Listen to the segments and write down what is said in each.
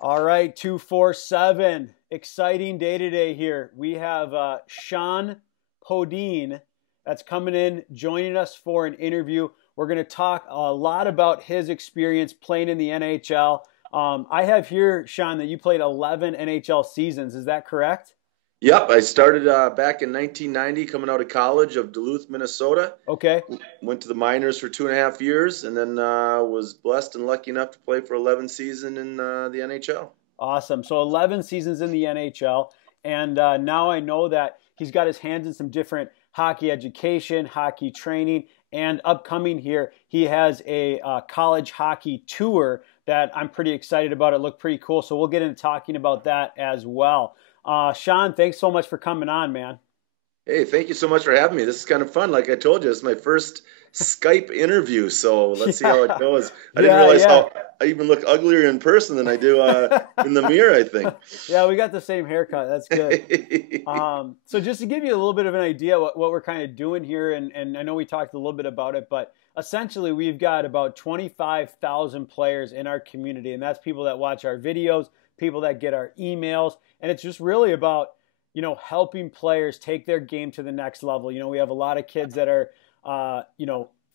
All right, 247. Exciting day today here. We have Shjon Podein that's coming in, joining us for an interview. We're going to talk a lot about his experience playing in the NHL. I have here, Shjon, that you played 11 NHL seasons. Is that correct? Yep, I started back in 1990 coming out of college of Duluth, Minnesota. Okay. Went to the minors for 2.5 years and then was blessed and lucky enough to play for 11 seasons in the NHL. Awesome. So 11 seasons in the NHL. And now I know that he's got his hands in some different hockey education, hockey training, and upcoming here, he has a college hockey tour that I'm pretty excited about. It looked pretty cool. So we'll get into talking about that as well. Shjon, thanks so much for coming on, man. Hey, thank you so much for having me. This is kind of fun. Like I told you, it's my first Skype interview, so let's see how it goes. I didn't realize how I even look uglier in person than I do in the mirror, I think. Yeah, we got the same haircut. That's good. So just to give you a little bit of an idea what we're kind of doing here, and I know we talked a little bit about it, but essentially we've got about 25,000 players in our community, and that's people that watch our videos, people that get our emails, and it's just really about helping players take their game to the next level. We have a lot of kids that are,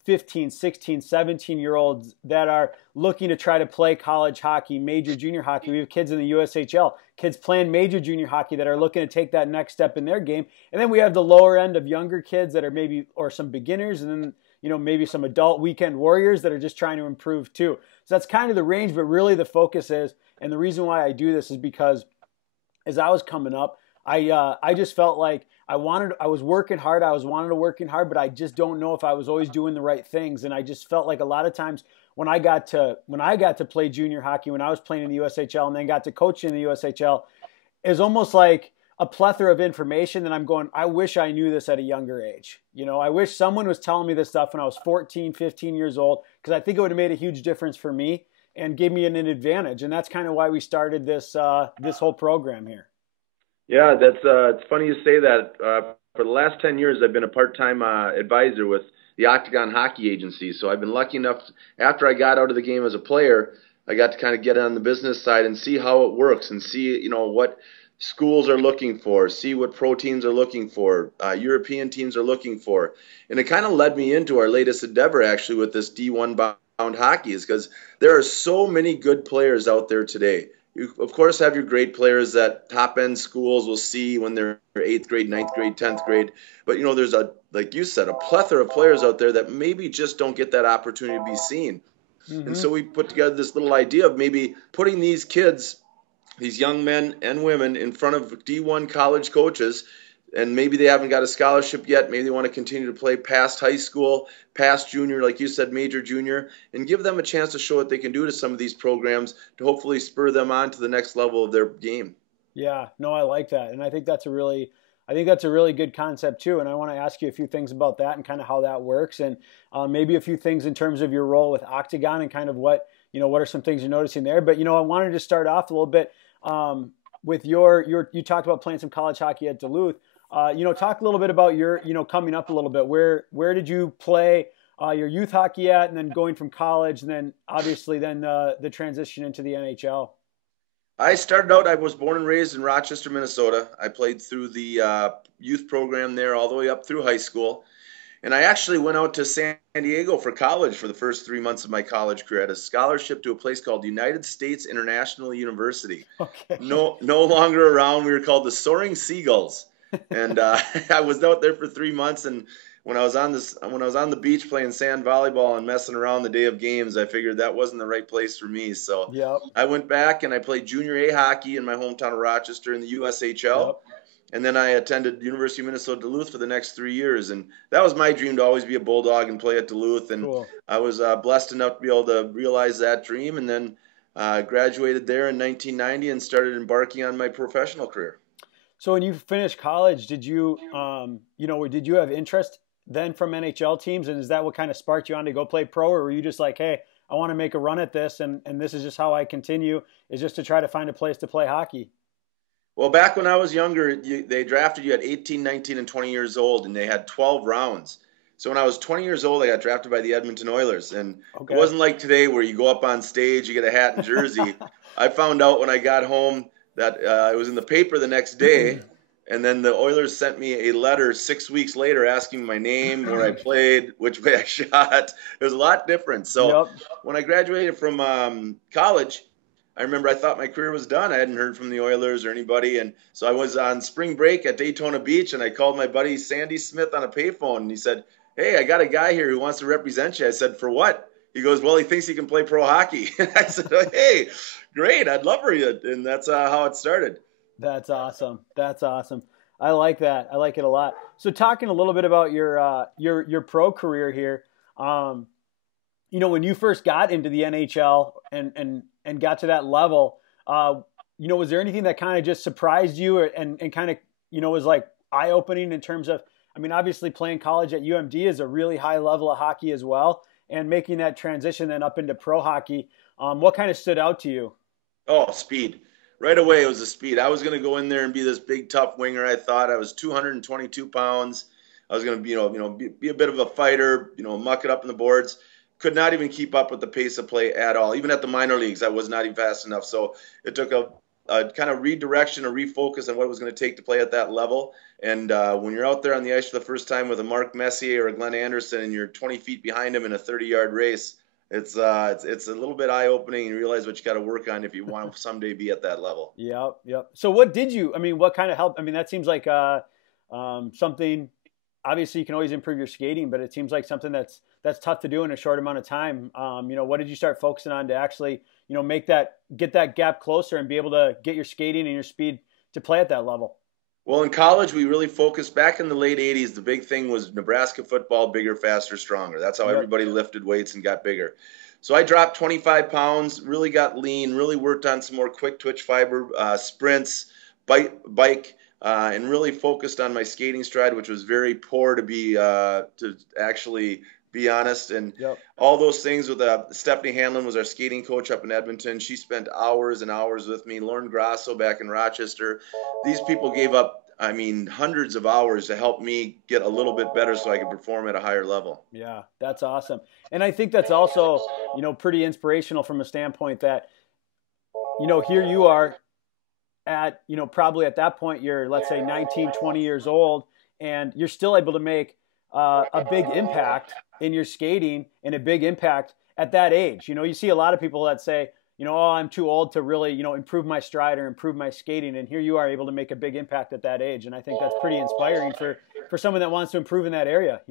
15, 16, 17-year-olds that are looking to try to play college hockey, major junior hockey. We have kids in the USHL, kids playing major junior hockey that are looking to take that next step in their game. And then we have the lower end of younger kids that are or some beginners, and then, maybe some adult weekend warriors that are just trying to improve too. So that's kind of the range, but really the focus is, and the reason why I do this is because as I was coming up, I just felt like I was working hard. I was wanting to working hard, but I just don't know if I was always doing the right things. And I just felt like a lot of times when I got to play junior hockey, when I was playing in the USHL and then got to coach in the USHL, is almost like a plethora of information that I'm going, I wish I knew this at a younger age. I wish someone was telling me this stuff when I was 14, 15 years old, because I think it would have made a huge difference for me and gave me an advantage. And that's kind of why we started this whole program here. Yeah, that's it's funny you say that. For the last 10 years, I've been a part-time advisor with the Octagon Hockey Agency. So I've been lucky enough, after I got out of the game as a player, I got to kind of get on the business side and see how it works and see, what schools are looking for, see what pro teams are looking for, European teams are looking for. And it kind of led me into our latest endeavor, actually, with this D1 bound hockey, is because there are so many good players out there today. You, of course, have your great players that top-end schools will see when they're 8th grade, 9th grade, 10th grade. But, there's like you said, a plethora of players out there that maybe just don't get that opportunity to be seen. Mm-hmm. And so we put together this little idea of maybe putting these kids, these young men and women, in front of D1 college coaches, and maybe they haven't got a scholarship yet. Maybe they want to continue to play past high school, past junior, like you said, major junior, and give them a chance to show what they can do to some of these programs to hopefully spur them on to the next level of their game. Yeah, no, I like that. And I think that's a really good concept too. And I want to ask you a few things about that and kind of how that works, and maybe a few things in terms of your role with Octagon and kind of what are some things you're noticing there. But, I wanted to start off a little bit with you talked about playing some college hockey at Duluth. Talk a little bit about your, coming up a little bit. Where did you play your youth hockey at, and then going from college, and then obviously then the transition into the NHL? I started out, I was born and raised in Rochester, Minnesota. I played through the youth program there all the way up through high school. And I actually went out to San Diego for college for the first 3 months of my college career. I had a scholarship to a place called United States International University. Okay. No longer around. We were called the Soaring Seagulls. And I was out there for 3 months, and when I was on the beach playing sand volleyball and messing around the day of games, I figured that wasn't the right place for me. So yep. I went back and I played junior A hockey in my hometown of Rochester in the USHL. Yep. And then I attended University of Minnesota Duluth for the next 3 years, and that was my dream, to always be a Bulldog and play at Duluth. And cool. I was blessed enough to be able to realize that dream, and then graduated there in 1990 and started embarking on my professional career. So when you finished college, did you have interest then from NHL teams? And is that what kind of sparked you on to go play pro? Or were you just like, hey, I want to make a run at this, and this is just how I continue, is just to try to find a place to play hockey? Well, back when I was younger, they drafted you at 18, 19, and 20 years old, and they had 12 rounds. So when I was 20 years old, I got drafted by the Edmonton Oilers, and Okay. it wasn't like today where you go up on stage, you get a hat and jersey. I found out when I got home that it was in the paper the next day, and then the Oilers sent me a letter 6 weeks later asking my name, where I played, which way I shot. It was a lot different. So when I graduated from college, I remember I thought my career was done. I hadn't heard from the Oilers or anybody. And so I was on spring break at Daytona Beach, and I called my buddy Sandy Smith on a payphone, and he said, "Hey, I got a guy here who wants to represent you." I said, "For what?" He goes, "Well, he thinks he can play pro hockey." And I said, "Hey, great. I'd love for you." And that's how it started. That's awesome. That's awesome. I like that. I like it a lot. So talking a little bit about your pro career here, when you first got into the NHL and got to that level, was there anything that kind of just surprised you and kind of, was like eye-opening in terms of, I mean, obviously playing college at UMD is a really high level of hockey as well, and making that transition then up into pro hockey. What kind of stood out to you? Oh, speed. Right away, it was the speed. I was going to go in there and be this big, tough winger. I thought I was 222 pounds. I was going to be a bit of a fighter, muck it up in the boards. Could not even keep up with the pace of play at all. Even at the minor leagues, I was not even fast enough. So it took a kind of redirection, a refocus on what it was going to take to play at that level. And when you're out there on the ice for the first time with a Mark Messier or a Glenn Anderson, and you're 20 feet behind him in a 30-yard race, it's a little bit eye-opening. You realize what you got to work on if you want to someday be at that level. Yep. So what kind of helped? I mean, that seems like something. Obviously, you can always improve your skating, but it seems like something that's tough to do in a short amount of time. What did you start focusing on to actually, get that gap closer and be able to get your skating and your speed to play at that level? Well, in college, we really focused. Back in the late 80s, the big thing was Nebraska football, bigger, faster, stronger. That's how everybody lifted weights and got bigger. So I dropped 25 pounds, really got lean, really worked on some more quick twitch fiber, sprints, bike, and really focused on my skating stride, which was very poor to actually be honest. And all those things with Stephanie Hanlon was our skating coach up in Edmonton. She spent hours and hours with me. Lauren Grasso back in Rochester. These people gave up, hundreds of hours to help me get a little bit better so I could perform at a higher level. Yeah, that's awesome. And I think that's also, pretty inspirational from a standpoint that, here you are at, probably at that point, you're, let's say 19, 20 years old, and you're still able to make a big impact in your skating and a big impact at that age. You see a lot of people that say, oh, I'm too old to really, improve my stride or improve my skating. And here you are able to make a big impact at that age. And I think that's pretty inspiring for someone that wants to improve in that area,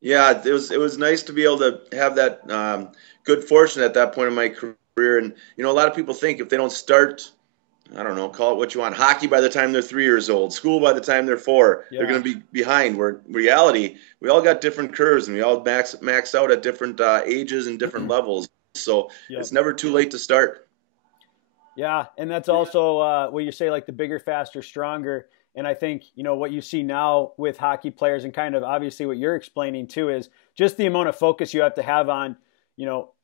Yeah, it was nice to be able to have that good fortune at that point in my career. And, a lot of people think if they don't start, I don't know, call it what you want, hockey by the time they're 3 years old, school by the time they're 4, they're going to be behind. Where in reality, we all got different curves, and we all max out at different ages and different levels. So it's never too late to start. Yeah, and that's also what you say, like the bigger, faster, stronger. And I think, what you see now with hockey players and kind of obviously what you're explaining too is just the amount of focus you have to have on,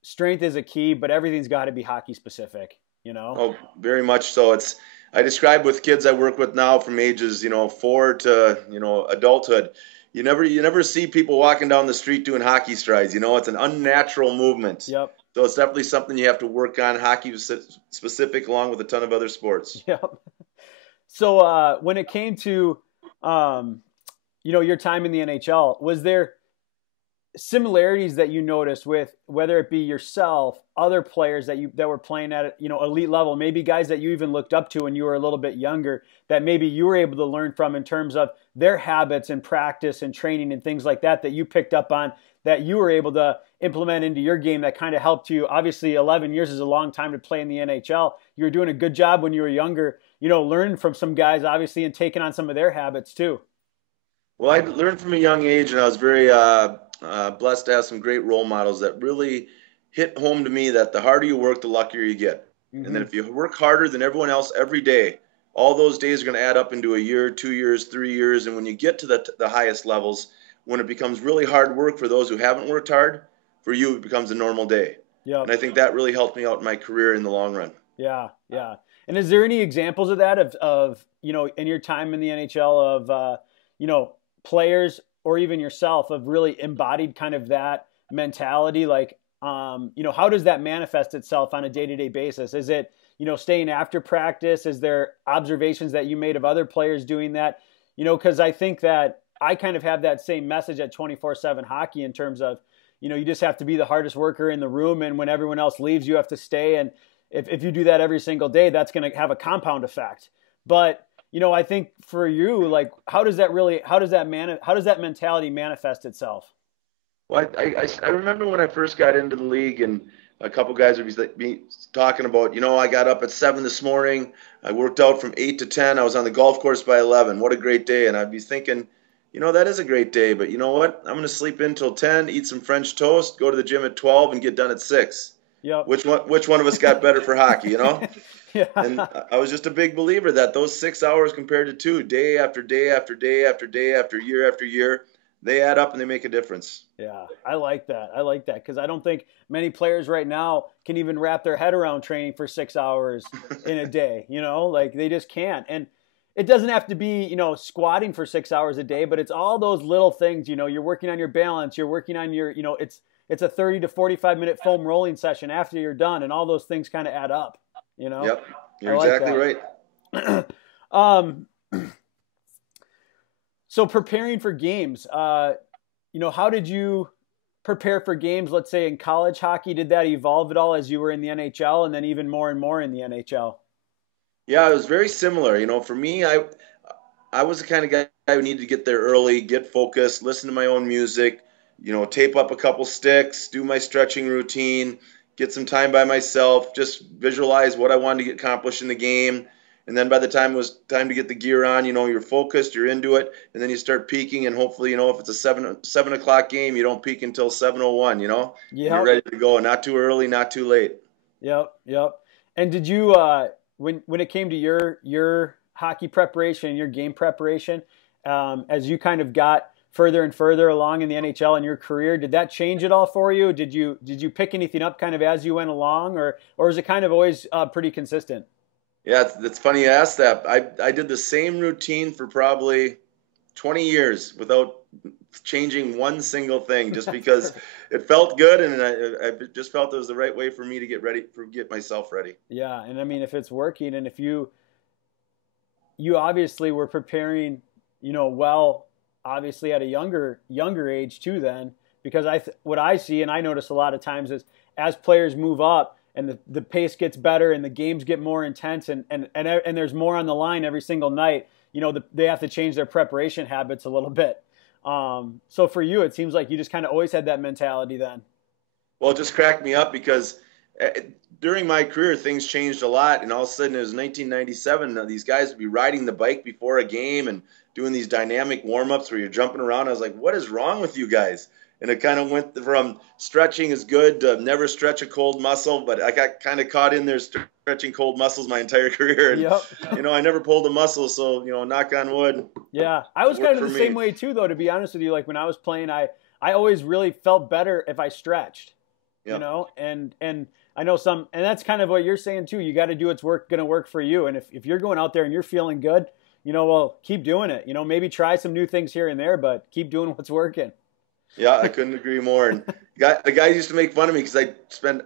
strength is a key, but everything's got to be hockey specific. Oh, very much so. I describe with kids I work with now from ages, 4 to, adulthood. You never see people walking down the street doing hockey strides. It's an unnatural movement. Yep. So it's definitely something you have to work on, hockey specific, along with a ton of other sports. Yep. So when it came to, your time in the NHL, was there similarities that you noticed with whether it be yourself, other players that were playing at elite level, maybe guys that you even looked up to when you were a little bit younger, that maybe you were able to learn from in terms of their habits and practice and training and things like that you picked up on, that you were able to implement into your game that kind of helped you? Obviously 11 years is a long time to play in the NHL. You were doing a good job when you were younger, learning from some guys obviously and taking on some of their habits too. Well, I learned from a young age, and I was very blessed to have some great role models that really hit home to me that the harder you work, the luckier you get. Mm-hmm. And then if you work harder than everyone else every day, all those days are going to add up into a year, 2 years, 3 years. And when you get to the highest levels, when it becomes really hard work for those who haven't worked hard, for you it becomes a normal day. Yeah. And I think that really helped me out in my career in the long run. Yeah. And is there any examples of that of in your time in the NHL of players or even yourself have really embodied kind of that mentality? Like, how does that manifest itself on a day-to-day basis? Is it, staying after practice? Is there observations that you made of other players doing that? Because I think that I kind of have that same message at 24/7 Hockey in terms of, you just have to be the hardest worker in the room. And when everyone else leaves, you have to stay. And if you do that every single day, that's going to have a compound effect. But, I think for you, like, how does that mentality manifest itself? Well, I remember when I first got into the league, and a couple guys would be talking about, I got up at 7 this morning. I worked out from 8 to 10. I was on the golf course by 11. What a great day. And I'd be thinking, that is a great day, but you know what? I'm going to sleep in till 10, eat some French toast, go to the gym at 12, and get done at 6. Yep. Which one of us got better for hockey, Yeah. And I was just a big believer that those 6 hours compared to 2, day after day after day after day after year, they add up and they make a difference. Yeah, I like that. Because I don't think many players right now can even wrap their head around training for 6 hours in a day, like they just can't. And it doesn't have to be, squatting for 6 hours a day, but it's all those little things, you're working on your balance, you're working on your, it's a 30 to 45 minute foam rolling session after you're done, and all those things kind of add up, Yep, you're exactly right. So preparing for games, how did you prepare for games, let's say in college hockey? Did that evolve at all as you were in the NHL, and then even more and more in the NHL? Yeah, it was very similar. For me, I was the kind of guy who needed to get there early, get focused, listen to my own music, tape up a couple sticks, do my stretching routine, get some time by myself, just visualize what I wanted to get accomplished in the game. And then by the time it was time to get the gear on, you're focused, you're into it, and then you start peaking, and hopefully, if it's a 7 o'clock game, you don't peak until 7:01, Yep. You're ready to go, not too early, not too late. Yep. And did you, when it came to your hockey preparation, your game preparation, as you kind of got further and further along in the NHL in your career, did that change at all for you? Did you pick anything up kind of as you went along, or is it kind of always pretty consistent? Yeah, it's funny you asked that. I did the same routine for probably 20 years without changing one single thing, just because it felt good, and I just felt it was the right way for me to get myself ready. Yeah, and I mean, if it's working, and if you obviously were preparing, well, obviously at a younger age too, then, because what I see and I notice a lot of times is as players move up, and the pace gets better and the games get more intense, and there's more on the line every single night, they have to change their preparation habits a little bit. So for you, it seems like you just kind of always had that mentality then. Well, it just cracked me up because during my career, things changed a lot. And all of a sudden it was 1997. These guys would be riding the bike before a game and doing these dynamic warm-ups where you're jumping around. I was like, what is wrong with you guys? And it kind of went from stretching is good to never stretch a cold muscle. But I got kind of caught in there stretching cold muscles my entire career. And, yep. I never pulled a muscle. So, knock on wood. Yeah. I was kind of the same way too, though, to be honest with you. Like when I was playing, I always really felt better if I stretched, yep. and I know and that's kind of what you're saying too. You got to do what's going to work for you. And if you're going out there and you're feeling good, well, keep doing it. Maybe try some new things here and there, but keep doing what's working. Yeah, I couldn't agree more. And the guy used to make fun of me because I spend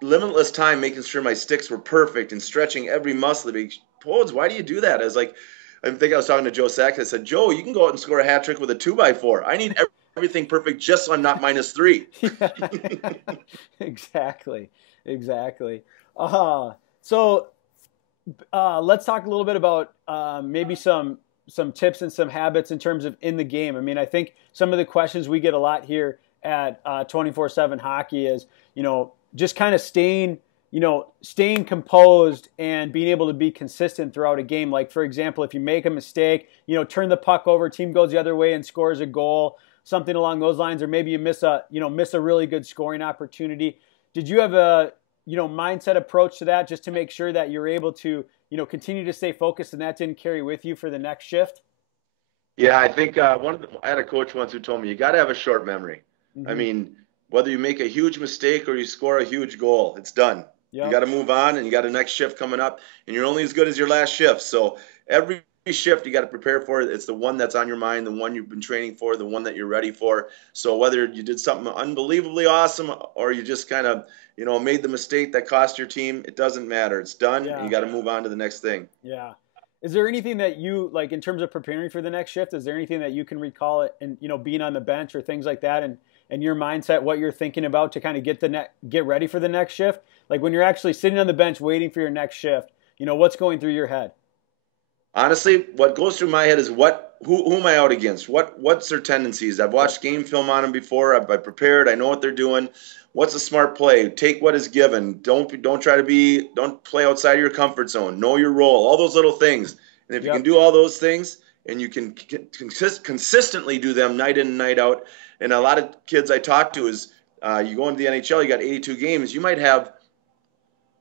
limitless time making sure my sticks were perfect and stretching every muscle. They'd be, Podes, why do you do that? I was like, I think I was talking to Joe Sachs. I said, Joe, you can go out and score a hat trick with a 2x4. I need everything perfect just so I'm not -3. Exactly. So let's talk a little bit about maybe some tips and some habits in terms of in the game. I mean, I think some of the questions we get a lot here at 24/7 Hockey is, just kind of staying composed and being able to be consistent throughout a game. Like, for example, if you make a mistake, turn the puck over, team goes the other way and scores a goal, something along those lines, or maybe you miss a really good scoring opportunity. Did you have a, mindset approach to that just to make sure that you're able to, continue to stay focused and that didn't carry with you for the next shift? Yeah, I think I had a coach once who told me you got to have a short memory. Mm-hmm. I mean, whether you make a huge mistake or you score a huge goal, it's done. Yep. You got to move on, and you got a next shift coming up, and you're only as good as your last shift. So every shift you got to prepare for. It's the one that's on your mind, the one you've been training for, the one that you're ready for. So whether you did something unbelievably awesome or you just kind of, made the mistake that cost your team, it doesn't matter. It's done, and you got to move on to the next thing. Yeah. Is there anything that you, like, in terms of preparing for the next shift, is there anything that you can recall it and, being on the bench or things like that, and your mindset, what you're thinking about to kind of get ready for the next shift? Like when you're actually sitting on the bench waiting for your next shift, what's going through your head? Honestly, what goes through my head is who am I out against? What's their tendencies? I've watched game film on them before. I've prepared. I know what they're doing. What's a smart play? Take what is given. Don't play outside of your comfort zone. Know your role. All those little things. And if you can do all those things and you can consistently do them night in and night out, and a lot of kids I talk to is you go into the NHL, you got 82 games. You might have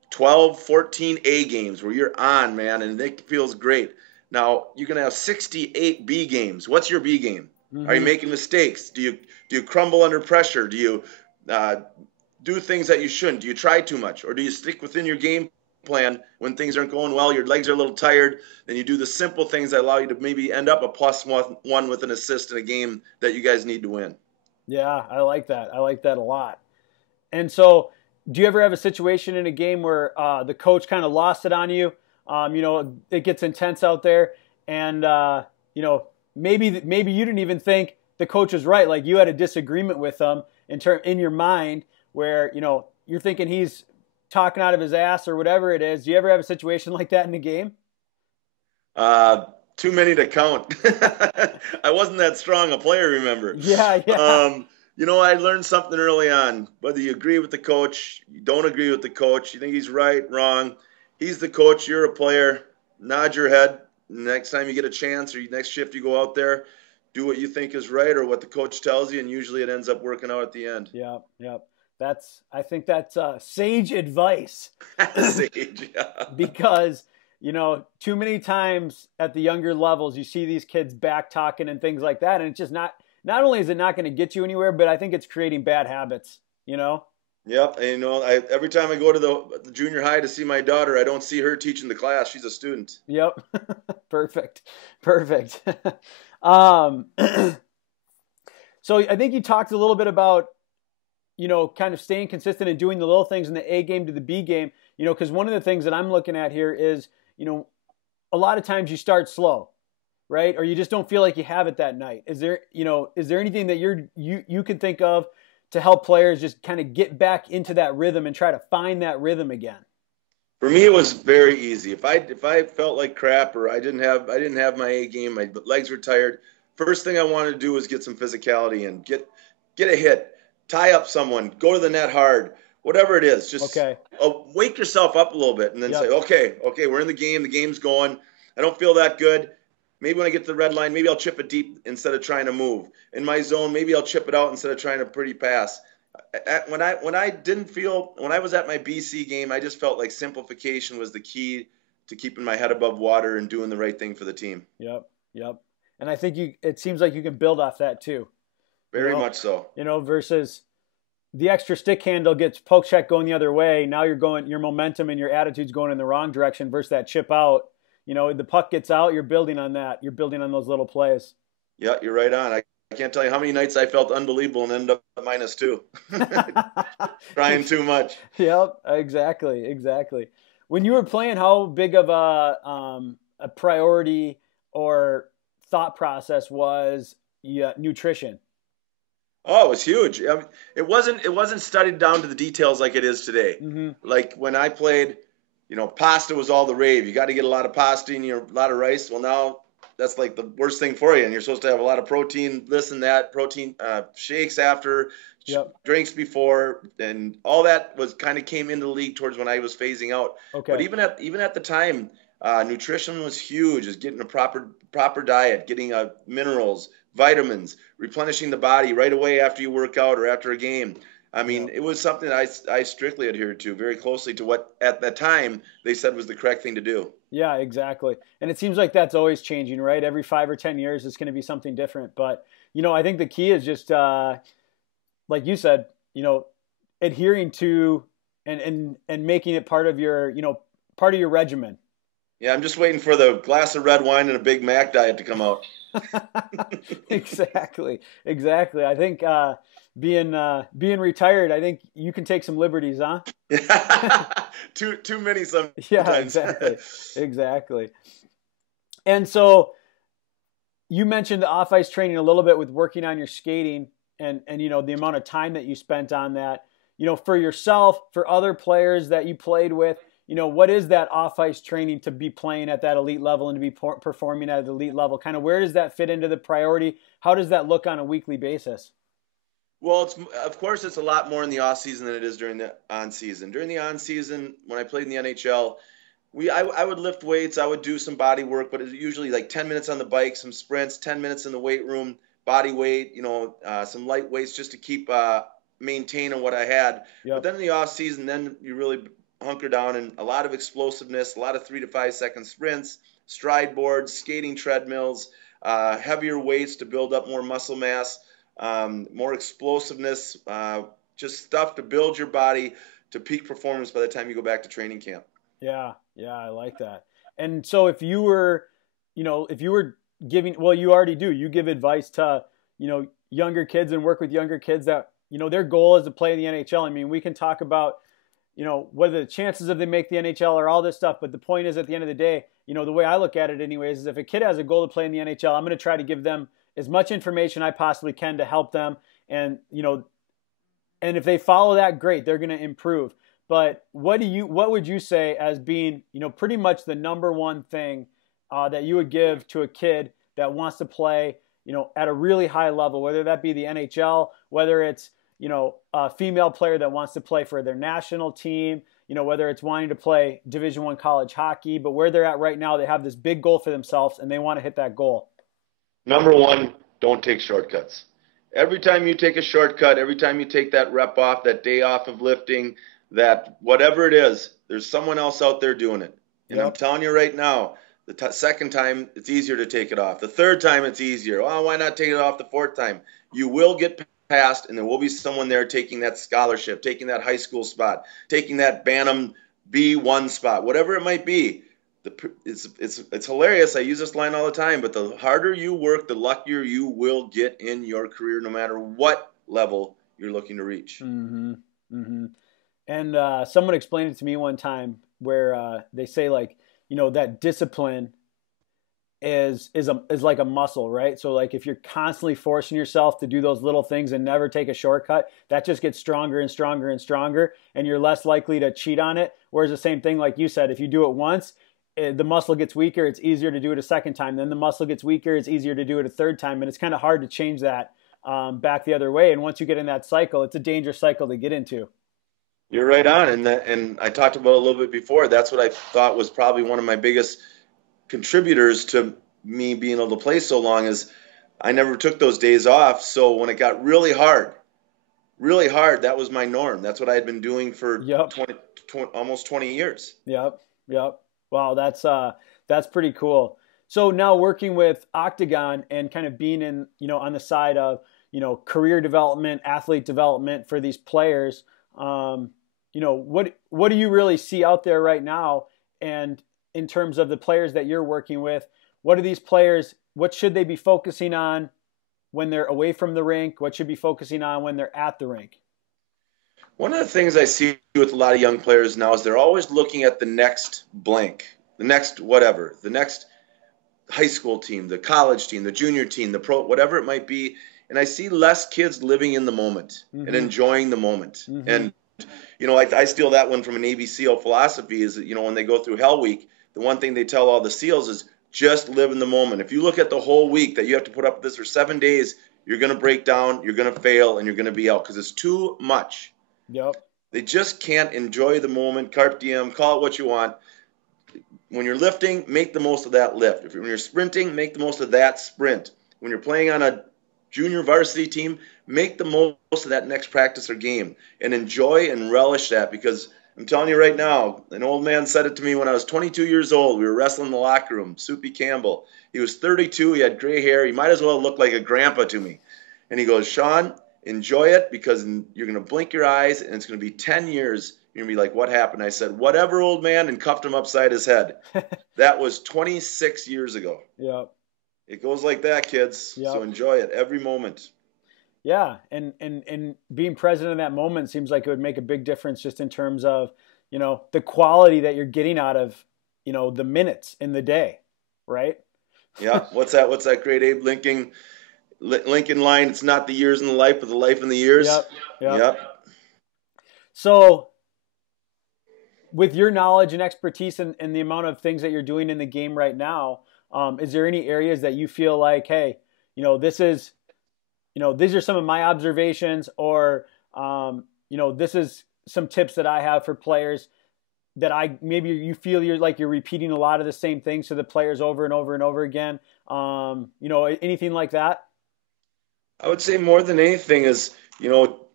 12, 14 A games where you're on, man, and it feels great. Now, you're going to have 68 B games. What's your B game? Mm-hmm. Are you making mistakes? Do you crumble under pressure? Do you do things that you shouldn't? Do you try too much? Or do you stick within your game plan when things aren't going well, your legs are a little tired, then you do the simple things that allow you to maybe end up a +1 with an assist in a game that you guys need to win? Yeah, I like that. I like that a lot. And so do you ever have a situation in a game where the coach kind of lost it on you? It gets intense out there, and maybe you didn't even think the coach was right. Like you had a disagreement with them in your mind where you're thinking he's talking out of his ass or whatever it is. Do you ever have a situation like that in the game? Too many to count. I wasn't that strong a player, remember? Yeah. I learned something early on. Whether you agree with the coach, you don't agree with the coach, you think he's right, wrong, he's the coach, you're a player, nod your head. Next time you get a chance or next shift you go out there, do what you think is right or what the coach tells you, and usually it ends up working out at the end. Yeah. I think that's sage advice. Sage, yeah. Because, too many times at the younger levels, you see these kids back talking and things like that, and it's just not only is it not going to get you anywhere, but I think it's creating bad habits, Yep, and every time I go to the junior high to see my daughter, I don't see her teaching the class. She's a student. Yep. Perfect. So I think you talked a little bit about, kind of staying consistent and doing the little things in the A game to the B game, because one of the things that I'm looking at here is, a lot of times you start slow, right? Or you just don't feel like you have it that night. Is there anything that you can think of to help players just kind of get back into that rhythm and try to find that rhythm again? For me, it was very easy. If I felt like crap or I didn't have my A game, my legs were tired, first thing I wanted to do was get some physicality and get a hit, tie up someone, go to the net hard, whatever it is. Just wake yourself up a little bit and then say, okay, we're in the game. The game's going. I don't feel that good. Maybe when I get to the red line, maybe I'll chip it deep instead of trying to move. In my zone, maybe I'll chip it out instead of trying to pretty pass. When I was at my BC game, I just felt like simplification was the key to keeping my head above water and doing the right thing for the team. Yep. And I think it seems like you can build off that too. Very much so. Versus the extra stick handle gets poke check going the other way. Now your momentum and your attitude's going in the wrong direction versus that chip out. The puck gets out, you're building on that. You're building on those little plays. Yeah, you're right on. I can't tell you how many nights I felt unbelievable and ended up at -2. Trying too much. Yep, exactly. When you were playing, how big of a priority or thought process was nutrition? Oh, it was huge. I mean, it wasn't studied down to the details like it is today. Mm-hmm. Like when I played, pasta was all the rave. You got to get a lot of pasta and a lot of rice. Well, now that's like the worst thing for you. And you're supposed to have a lot of protein, this and that, protein shakes after, drinks before, and all that came into the league towards when I was phasing out. Okay. But even at the time, nutrition was huge. Is getting a proper diet, getting minerals, vitamins, replenishing the body right away after you work out or after a game. I mean, it was something I strictly adhered to very closely to what at that time they said was the correct thing to do. Yeah, exactly. And it seems like that's always changing, right? Every 5 or 10 years, it's going to be something different. But, I think the key is just, like you said, adhering to and making it part of your regimen. Yeah, I'm just waiting for the glass of red wine and a Big Mac diet to come out. Exactly, exactly. I think being retired, I think you can take some liberties, huh? Too many Yeah, sometimes. exactly, exactly. And so you mentioned the off ice training a little bit with working on your skating and the amount of time that you spent on that. For yourself, for other players that you played with, what is that off ice training to be playing at that elite level and to be performing at the elite level? Kind of where does that fit into the priority? How does that look on a weekly basis? Well, of course it's a lot more in the off season than it is during the on season. During the on season, when I played in the NHL, I would lift weights, I would do some body work, but it's usually like 10 minutes on the bike, some sprints, 10 minutes in the weight room, body weight, some light weights just to keep maintaining what I had. But Yep. then in the off season, then you really hunker down and a lot of explosiveness, a lot of 3 to 5 second sprints, stride boards, skating treadmills, heavier weights to build up more muscle mass, more explosiveness, just stuff to build your body to peak performance by the time you go back to training camp. Yeah, yeah, I like that. And so if you were giving, well, you already do. You give advice to, younger kids and work with younger kids that, their goal is to play in the NHL. I mean, we can talk about, whether the chances of they make the NHL or all this stuff, but the point is at the end of the day, the way I look at it anyways, is if a kid has a goal to play in the NHL, I'm going to try to give them as much information I possibly can to help them. And, and if they follow that, great, they're going to improve. But what would you say as being, pretty much the number one thing that you would give to a kid that wants to play, at a really high level, whether that be the NHL, whether it's, a female player that wants to play for their national team, whether it's wanting to play Division I college hockey, but where they're at right now, they have this big goal for themselves and they want to hit that goal. Number one, don't take shortcuts. Every time you take a shortcut, every time you take that rep off, that day off of lifting, that whatever it is, there's someone else out there doing it. And Yep. I'm telling you right now, the second time, it's easier to take it off. The third time, it's easier. Oh, why not take it off the fourth time? You will get past, and there will be someone there taking that scholarship, taking that high school spot, taking that Bantam B1 spot, whatever it might be. It's hilarious. I use this line all the time, but the harder you work, the luckier you will get in your career, no matter what level you're looking to reach. Mm-hmm. Mm-hmm. And someone explained it to me one time where they say like, that discipline is like a muscle, right? So like if you're constantly forcing yourself to do those little things and never take a shortcut, that just gets stronger and stronger and stronger, and you're less likely to cheat on it. Whereas the same thing, like you said, if you do it once, the muscle gets weaker, it's easier to do it a second time. Then the muscle gets weaker, it's easier to do it a third time. And it's kind of hard to change that back the other way. And once you get in that cycle, it's a dangerous cycle to get into. You're right on, and I talked about it a little bit before. That's what I thought was probably one of my biggest contributors to me being able to play so long is I never took those days off. So when it got really hard, that was my norm. That's what I had been doing for Yep. almost 20 years. Yep. Yep. Wow, that's pretty cool. So now working with Octagon and kind of being in, on the side of, career development, athlete development for these players, what do you really see out there right now? And in terms of the players that you're working with, what are these players, what should they be focusing on when they're away from the rink? What should be focusing on when they're at the rink? One of the things I see with a lot of young players now is they're always looking at the next blank, the next whatever, the next high school team, the college team, the junior team, the pro, whatever it might be. And I see less kids living in the moment Mm-hmm. and enjoying the moment. Mm-hmm. And, I steal that one from a Navy SEAL philosophy is that, when they go through Hell Week, the one thing they tell all the SEALs is just live in the moment. If you look at the whole week that you have to put up with this for 7 days, you're going to break down, you're going to fail, and you're going to be out because it's too much. Yep. They just can't enjoy the moment. Carpe diem, call it what you want. When you're lifting, make the most of that lift. When you're sprinting, make the most of that sprint. When you're playing on a junior varsity team, make the most of that next practice or game and enjoy and relish that, because I'm telling you right now, an old man said it to me when I was 22 years old. We were wrestling in the locker room, Soupy Campbell. He was 32. He had gray hair. He might as well look like a grandpa to me. And he goes, Shjon, enjoy it, because you're going to blink your eyes and it's going to be 10 years You're going to be like, what happened? I said, whatever, old man, and cuffed him upside his head. That was 26 years ago. Yep. It goes like that, kids. Yep. So enjoy it every moment. Yeah, and being present in that moment seems like it would make a big difference just in terms of, the quality that you're getting out of, the minutes in the day, right? Yeah. What's that great Abe Lincoln line? It's not the years in the life, but the life in the years. Yep. So with your knowledge and expertise and the amount of things that you're doing in the game right now, is there any areas that you feel like, hey, these are some of my observations, or, this is some tips that I have for players that maybe you feel you're repeating a lot of the same things to the players over and over and over again. Anything like that? I would say more than anything is,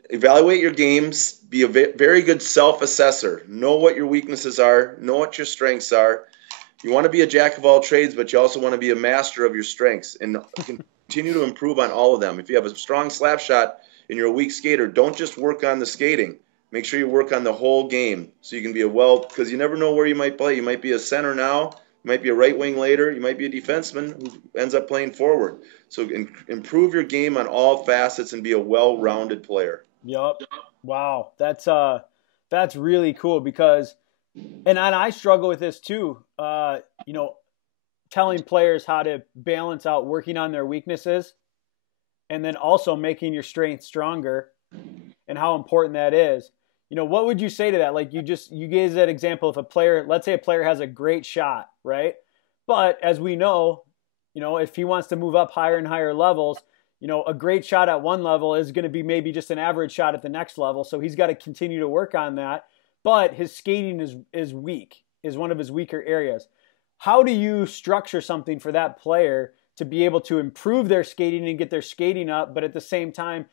evaluate your games, be a very good self-assessor, know what your weaknesses are, know what your strengths are. You want to be a jack of all trades, but you also want to be a master of your strengths and continue to improve on all of them. If you have a strong slap shot and you're a weak skater, don't just work on the skating. Make sure you work on the whole game so you can be because you never know where you might play. You might be a center now, you might be a right wing later, you might be a defenseman who ends up playing forward. So improve your game on all facets and be a well-rounded player. Yep. Wow. That's really cool because, and I struggle with this too, telling players how to balance out working on their weaknesses and then also making your strength stronger and how important that is. What would you say to that? Like you gave that example of let's say a player has a great shot, right? But as we know, if he wants to move up higher and higher levels, a great shot at one level is going to be maybe just an average shot at the next level. So he's got to continue to work on that. But his skating is one of his weaker areas. How do you structure something for that player to be able to improve their skating and get their skating up, but at the same time,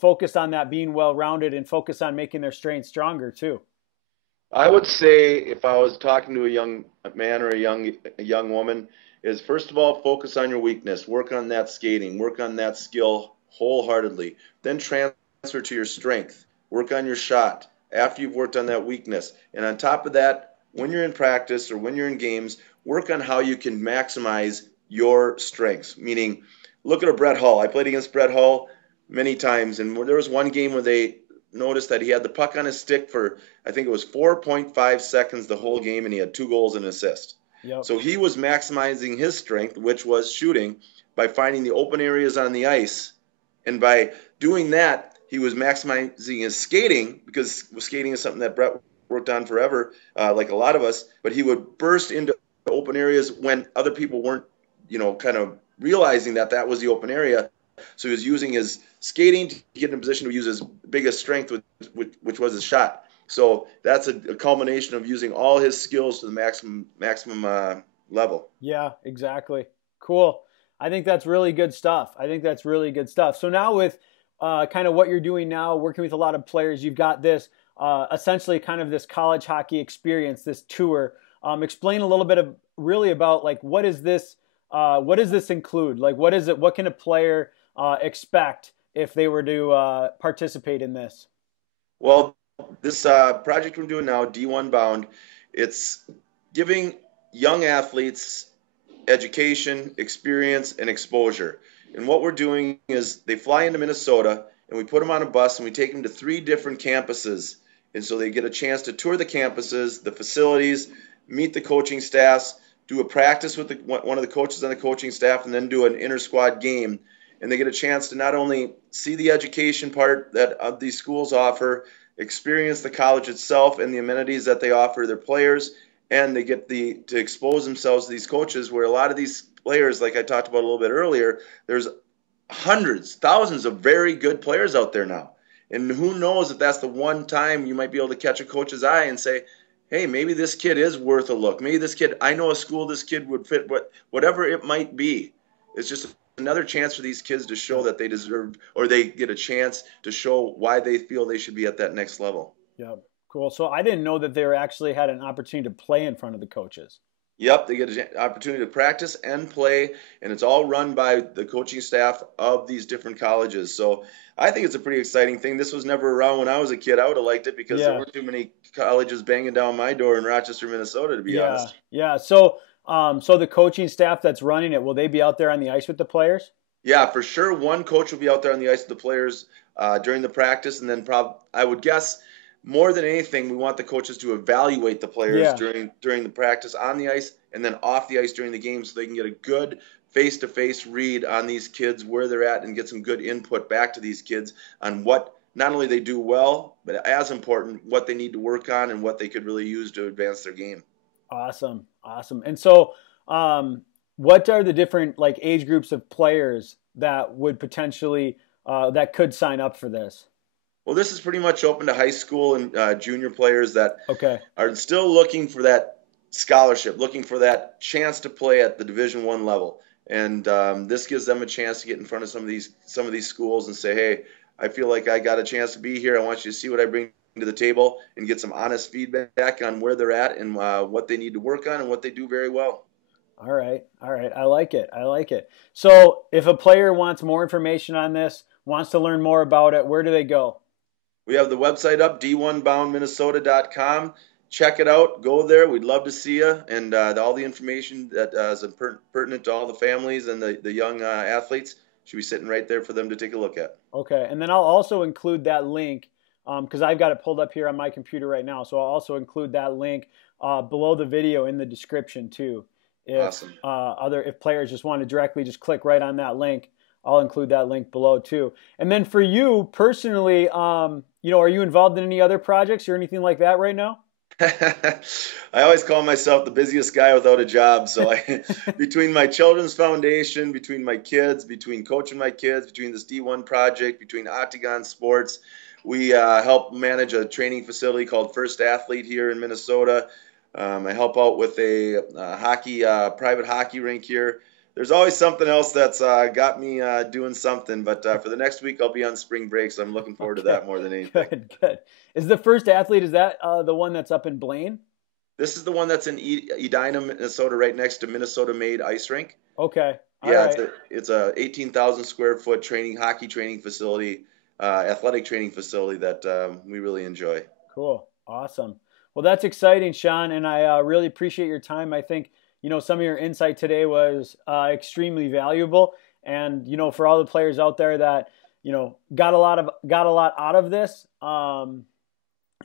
focus on that being well-rounded and focus on making their strength stronger too? I would say if I was talking to a young man or a young woman, is first of all, focus on your weakness, work on that skating, work on that skill wholeheartedly, then transfer to your strength, work on your shot after you've worked on that weakness. And on top of that, when you're in practice or when you're in games, work on how you can maximize your strengths, meaning look at a Brett Hull. I played against Brett Hull many times, and there was one game where they noticed that he had the puck on his stick for, I think it was 4.5 seconds the whole game, and he had 2 goals and an assist. Yep. So he was maximizing his strength, which was shooting, by finding the open areas on the ice, and by doing that, he was maximizing his skating, because skating is something that Brett worked on forever, like a lot of us, but he would burst into open areas when other people weren't kind of realizing that was the open area. So he was using his skating to get in a position to use his biggest strength, which was his shot. So that's a culmination of using all his skills to the maximum level. Yeah, exactly. Cool. I think that's really good stuff. So now with kind of what you're doing now, working with a lot of players, you've got this essentially kind of this college hockey experience, this tour. Explain a little bit of really about like what does this include? Like what can a player expect if they were to participate in this? Well, this project we're doing now, D1 Bound, it's giving young athletes education, experience, and exposure. And what we're doing is they fly into Minnesota, and we put them on a bus, and we take them to 3 different campuses. And so they get a chance to tour the campuses, the facilities, meet the coaching staffs, do a practice with one of the coaches on the coaching staff, and then do an inter-squad game. And they get a chance to not only see the education part that these schools offer, experience the college itself and the amenities that they offer their players, and they get to expose themselves to these coaches, where a lot of these players, like I talked about a little bit earlier, there's hundreds, thousands of very good players out there now. And who knows if that's the one time you might be able to catch a coach's eye and say, hey, maybe this kid is worth a look. Maybe this kid, I know a school this kid would fit, whatever it might be. It's just another chance for these kids to show that they deserve, or they get a chance to show why they feel they should be at that next level. Yeah, cool. So I didn't know that they actually had an opportunity to play in front of the coaches. Yep, they get an opportunity to practice and play, and it's all run by the coaching staff of these different colleges. So I think it's a pretty exciting thing. This was never around when I was a kid. I would have liked it because there Yeah. weren't too many colleges banging down my door in Rochester, Minnesota, to be Yeah. honest. Yeah. So, so the coaching staff that's running it, will they be out there on the ice with the players? Yeah, for sure. One coach will be out there on the ice with the players during the practice, and then I would guess more than anything, we want the coaches to evaluate the players Yeah. during the practice on the ice and then off the ice during the game, so they can get a good face-to-face read on these kids where they're at and get some good input back to these kids on what not only they do well, but as important, what they need to work on and what they could really use to advance their game. Awesome. Awesome. And so, what are the different like age groups of players that would potentially that could sign up for this? Well, this is pretty much open to high school and junior players that Okay. are still looking for that scholarship, looking for that chance to play at the Division I level. And this gives them a chance to get in front of some of these schools and say, hey, I feel like I got a chance to be here. I want you to see what I bring to the table and get some honest feedback on where they're at and what they need to work on and what they do very well. All right. All right. I like it. I like it. So if a player wants more information on this, wants to learn more about it, where do they go? We have the website up, d1boundminnesota.com. Check it out. Go there. We'd love to see you. And all the information that is pertinent to all the families and the young athletes should be sitting right there for them to take a look at. Okay. And then I'll also include that link because I've got it pulled up here on my computer right now. So I'll also include that link below the video in the description too. If, awesome. If players just want to directly just click right on that link, I'll include that link below too. And then for you personally, are you involved in any other projects or anything like that right now? I always call myself the busiest guy without a job. So between my children's foundation, between my kids, between coaching my kids, between this D1 project, between Octagon Sports, we help manage a training facility called First Athlete here in Minnesota. I help out with a private hockey rink here. There's always something else that's got me doing something, but for the next week I'll be on spring break, so I'm looking forward to that more than anything. Good, good. Is the First Athlete, is that the one that's up in Blaine? This is the one that's in Edina, Minnesota, right next to Minnesota-made ice rink. Okay. All yeah, right. It's a 18,000 square foot hockey training facility, athletic training facility that we really enjoy. Cool. Awesome. Well, that's exciting, Shjon, and I really appreciate your time. I think, some of your insight today was extremely valuable. And, for all the players out there that, got a lot out of this,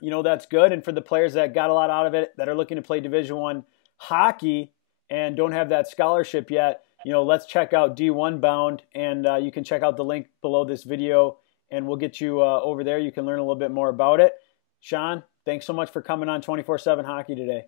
that's good. And for the players that got a lot out of it, that are looking to play Division I hockey and don't have that scholarship yet, let's check out D1 Bound, and you can check out the link below this video, and we'll get you over there. You can learn a little bit more about it. Shjon, thanks so much for coming on 24/7 Hockey today.